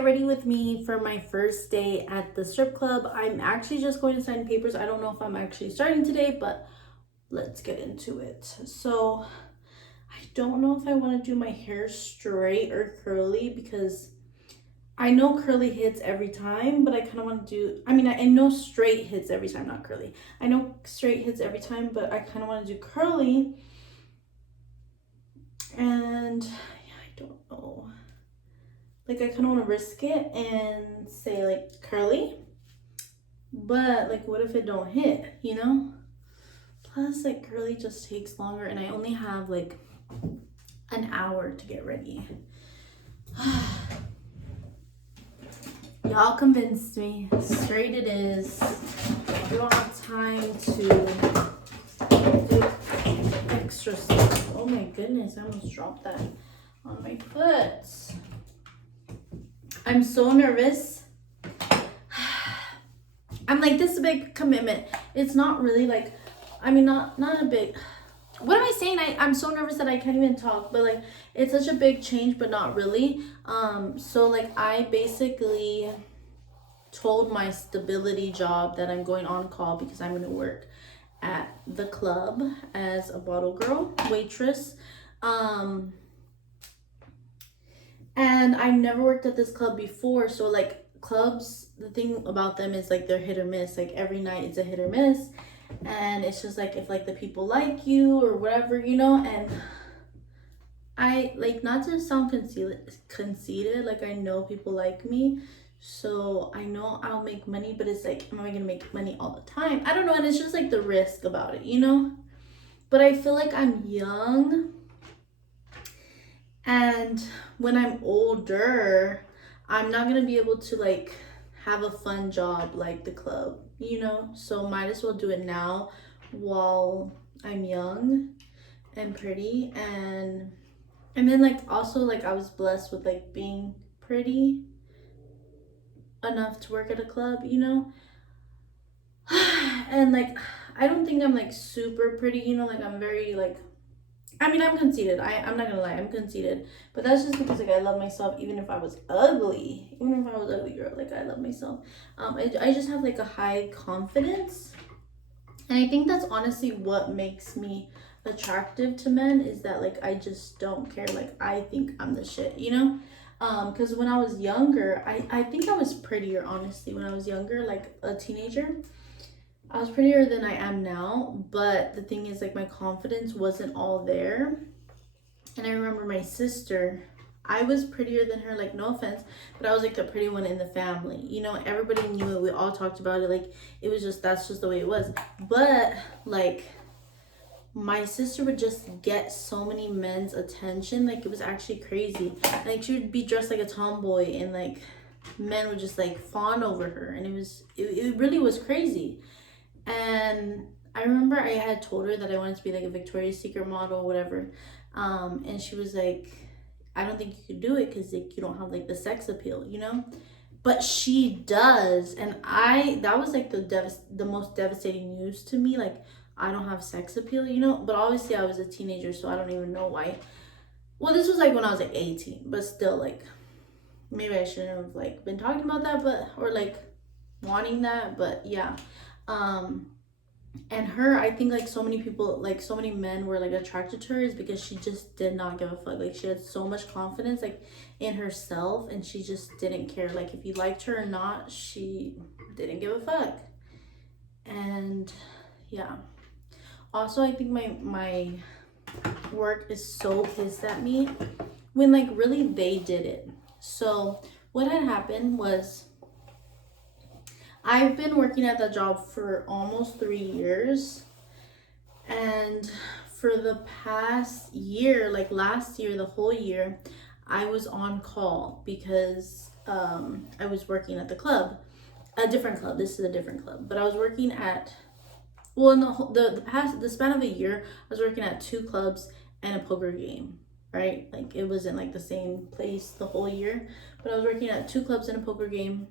get ready with me for my first day at the strip club. I'm actually just going to sign papers. I don't know if I'm actually starting today, but let's get into it. So I don't know if I want to do my hair straight or curly because I know curly hits every time, but I kind of want to do, I know straight hits every time, not curly. I know straight hits every time, but I kind of want to do curly. And yeah, I don't know. Like, I kind of want to risk it and say, like, curly. But, like, what if it don't hit, you know? Plus, like, curly just takes longer. And I only have, like, an hour to get ready. Y'all convinced me. Straight it is. We don't have time to do extra stuff. Oh, my goodness. I almost dropped that on my foot. I'm so nervous. I'm like, this is a big commitment. It's not really like, not a big, what am I saying? I'm so nervous that I can't even talk, but like, it's such a big change, but not really. So like, I basically told my stability job that I'm going on call because I'm going to work at the club as a bottle girl, waitress. And I've never worked at this club before, so like clubs, the thing about them is like they're hit or miss. Like every night it's a hit or miss, and it's just like if like the people like you or whatever, you know. And I like, not to sound conceited, like I know people like me, so I know I'll make money, but it's like, am I gonna make money all the time? I don't know. And it's just like the risk about it, you know. But I feel like I'm young, and when I'm older, I'm not gonna be able to like have a fun job like the club, you know? So might as well do it now while I'm young and pretty. And then like also like I was blessed with like being pretty enough to work at a club, you know? And like I don't think I'm like super pretty, you know, like I'm very like, I'm conceited. I'm not gonna lie, I'm conceited. But that's just because like I love myself even if I was ugly. Even if I was ugly girl, like I love myself. I just have like a high confidence. And I think that's honestly what makes me attractive to men, is that like I just don't care. Like I think I'm the shit, you know? Because when I was younger, I think I was prettier, honestly, when I was younger, like a teenager. I was prettier than I am now, but the thing is like my confidence wasn't all there. And I remember my sister, I was prettier than her, like no offense, but I was like the pretty one in the family. You know, everybody knew it. We all talked about it. Like it was just, that's just the way it was. But like my sister would just get so many men's attention. Like it was actually crazy. Like she would be dressed like a tomboy and like men would just like fawn over her. And it really was crazy. And I remember I had told her that I wanted to be like a Victoria's Secret model, whatever. And she was like, I don't think you could do it because like you don't have like the sex appeal, you know? But she does. And that was like the most devastating news to me. Like I don't have sex appeal, you know? But obviously I was a teenager, so I don't even know why. Well, this was like when I was like 18, but still like maybe I shouldn't have like been talking about that, but or like wanting that, but yeah. And her, I think like so many people, like so many men were like attracted to her is because she just did not give a fuck. Like she had so much confidence like in herself, and she just didn't care like if you liked her or not. She didn't give a fuck. And yeah, also I think my work is so pissed at me when like really they did it. So what had happened was, I've been working at that job for almost 3 years, and for the past year, like last year, the whole year, I was on call because I was working at the club, a different club. This is a different club, but I was working at, well, in the span of a year, I was working at 2 clubs and a poker game, right? Like it wasn't like the same place the whole year, but I was working at 2 clubs and a poker game,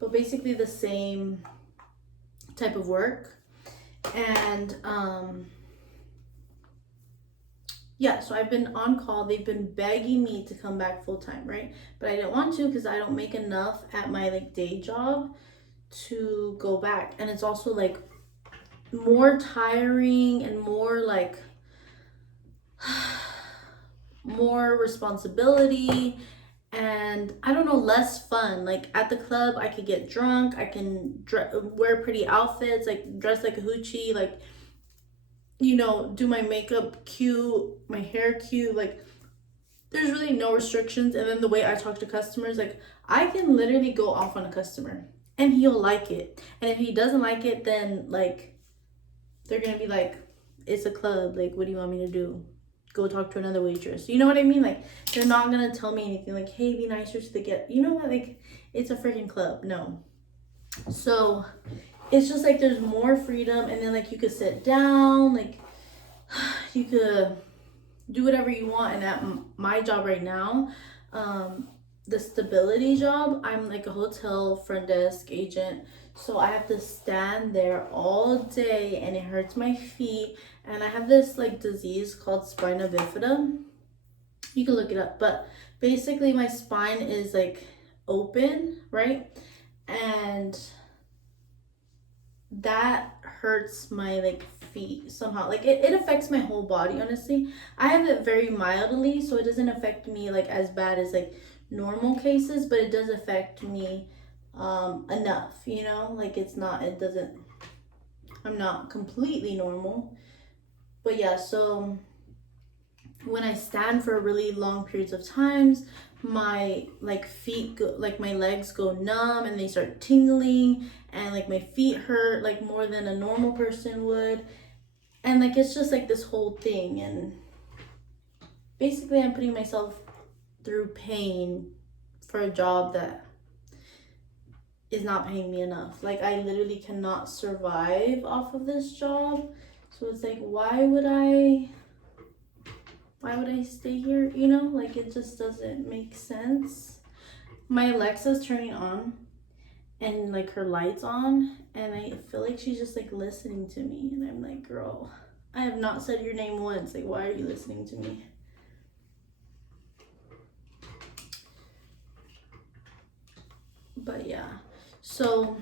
but basically the same type of work. And yeah, so I've been on call. They've been begging me to come back full time, right? But I didn't want to because I don't make enough at my like day job to go back. And it's also like more tiring and more like more responsibility, and I don't know, less fun. Like at the club, I could get drunk, I can wear pretty outfits, like dress like a hoochie, like, you know, do my makeup cute, my hair cute, like there's really no restrictions. And then the way I talk to customers, like I can literally go off on a customer and he'll like it. And if he doesn't like it, then like they're gonna be like, it's a club, like what do you want me to do? Go talk to another waitress. You know what I mean? Like they're not gonna tell me anything like, hey, be nicer to the get, you know what, like it's a freaking club. No. So it's just like there's more freedom, and then like you could sit down, like you could do whatever you want. And at my job right now, the stability job, I'm like a hotel front desk agent, so I have to stand there all day and it hurts my feet. And I have this like disease called spina bifida. You can look it up, but basically my spine is like open, right? And that hurts my like feet somehow. Like it affects my whole body, honestly. I have it very mildly, so it doesn't affect me like as bad as like normal cases, but it does affect me enough, you know? Like it doesn't, I'm not completely normal. But yeah, so when I stand for really long periods of times, my like feet go, like my legs go numb and they start tingling, and like my feet hurt like more than a normal person would. And like it's just like this whole thing, and basically I'm putting myself through pain for a job that is not paying me enough. Like I literally cannot survive off of this job. So it's like why would I stay here? You know, like it just doesn't make sense. My Alexa's turning on and like her lights on, and I feel like she's just like listening to me, and I'm like, girl, I have not said your name once. Like, why are you listening to me? But yeah. So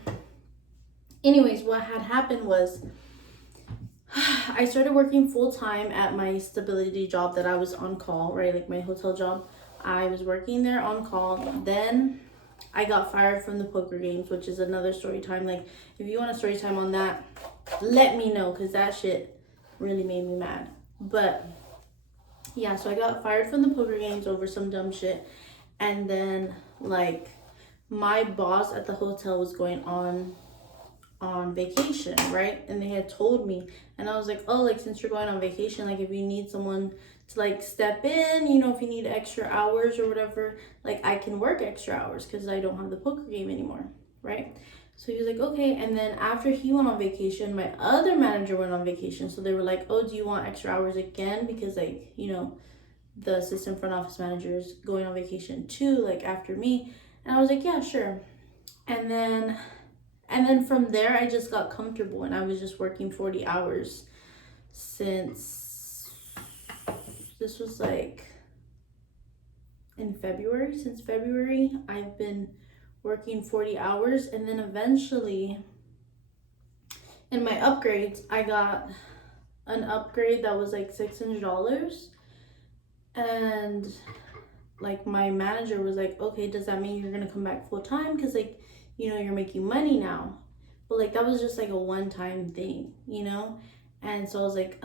anyways, what had happened was I started working full time at my stability job that I was on call, right? Like my hotel job. I was working there on call. Then I got fired from the poker games, which is another story time. Like if you want a story time on that, let me know, because that shit really made me mad. But yeah, so I got fired from the poker games over some dumb shit. And then like my boss at the hotel was going on vacation, right? And they had told me, and I was like, oh, like since you're going on vacation, like if you need someone to like step in, you know, if you need extra hours or whatever, like I can work extra hours because I don't have the poker game anymore, right? So he was like, okay. And then after he went on vacation, my other manager went on vacation, so they were like, oh, do you want extra hours again, because like, you know, the assistant front office manager is going on vacation too, like after me. And I was like, yeah, sure. And then from there, I just got comfortable, and I was just working 40 hours since this was like in February. Since February, I've been working 40 hours. And then eventually, in my upgrades, I got an upgrade that was like $600. And like my manager was like, okay, does that mean you're gonna come back full time? Because like, you know, you're making money now. But like that was just like a one-time thing, you know? And so I was like,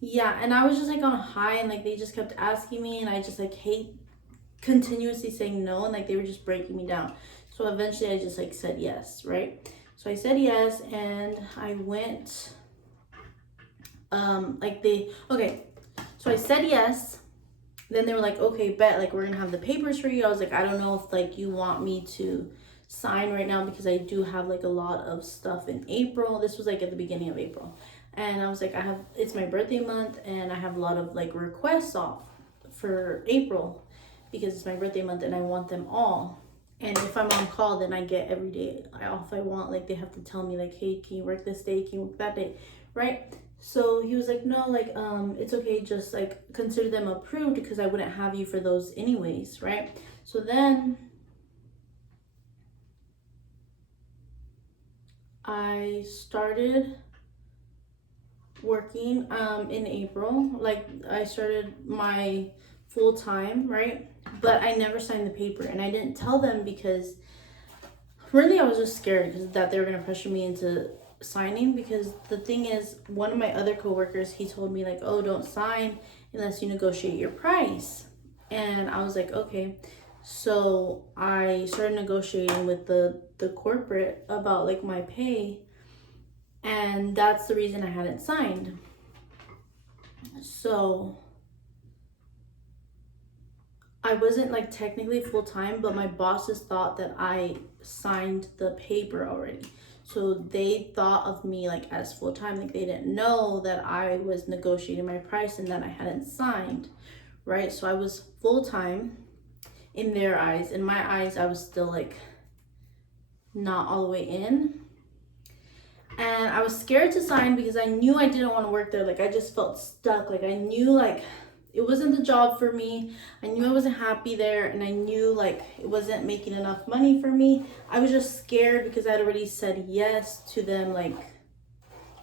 yeah. And I was just like on a high, and like they just kept asking me, and I just like hate continuously saying no, and like they were just breaking me down. So eventually I just like said yes, right? So I said yes, and I went so I said yes. Then they were like, okay, bet, like we're gonna have the papers for you. I was like, I don't know if like you want me to sign right now, because I do have like a lot of stuff in April. This was like at the beginning of April. And I was like, it's my birthday month, and I have a lot of like requests off for April because it's my birthday month, and I want them all. And if I'm on call, then I get every day off I want. Like they have to tell me like, hey, can you work this day? Can you work that day? Right? So he was like, no, like, it's okay, just like consider them approved because I wouldn't have you for those anyways, right? So then I started working in April. Like I started my full time, right? But I never signed the paper and I didn't tell them because really I was just scared because that they were gonna pressure me into signing, because the thing is, one of my other coworkers, he told me like, oh, don't sign unless you negotiate your price. And I was like, okay. So I started negotiating with the corporate about like my pay, and that's the reason I hadn't signed. So I wasn't like technically full time, but my bosses thought that I signed the paper already. So they thought of me like as full time. Like they didn't know that I was negotiating my price and that I hadn't signed, right? So I was full time in their eyes. In my eyes, I was still like not all the way in. And I was scared to sign because I knew I didn't want to work there. Like I just felt stuck. Like I knew like it wasn't the job for me. I knew I wasn't happy there, and I knew like it wasn't making enough money for me. I was just scared because I'd already said yes to them, like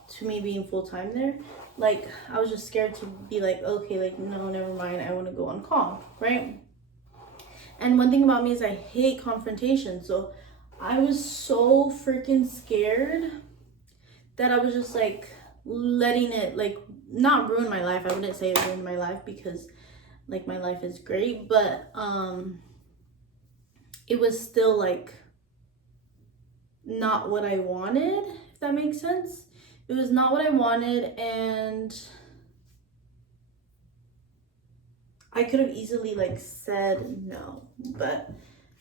to me being full time there. Like I was just scared to be like, okay, like no, never mind, I want to go on call, right? And one thing about me is I hate confrontation. So I was so freaking scared that I was just like letting it like not ruin my life. I wouldn't say it ruined my life because like my life is great, but it was still like not what I wanted, if that makes sense. It was not what I wanted, and I could have easily like said no, but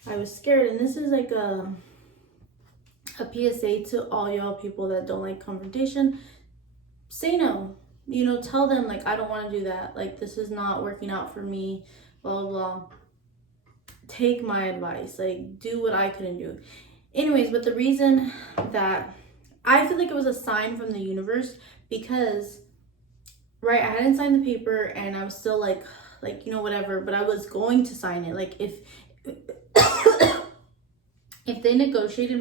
I was scared. And this is like a PSA to all y'all people that don't like confrontation. Say no. You know, tell them like I don't want to do that. Like this is not working out for me. Blah blah blah. Take my advice. Like do what I couldn't do. Anyways, but the reason that I feel like it was a sign from the universe, because right, I hadn't signed the paper and I was still like you know, whatever, but I was going to sign it. Like if if they negotiated my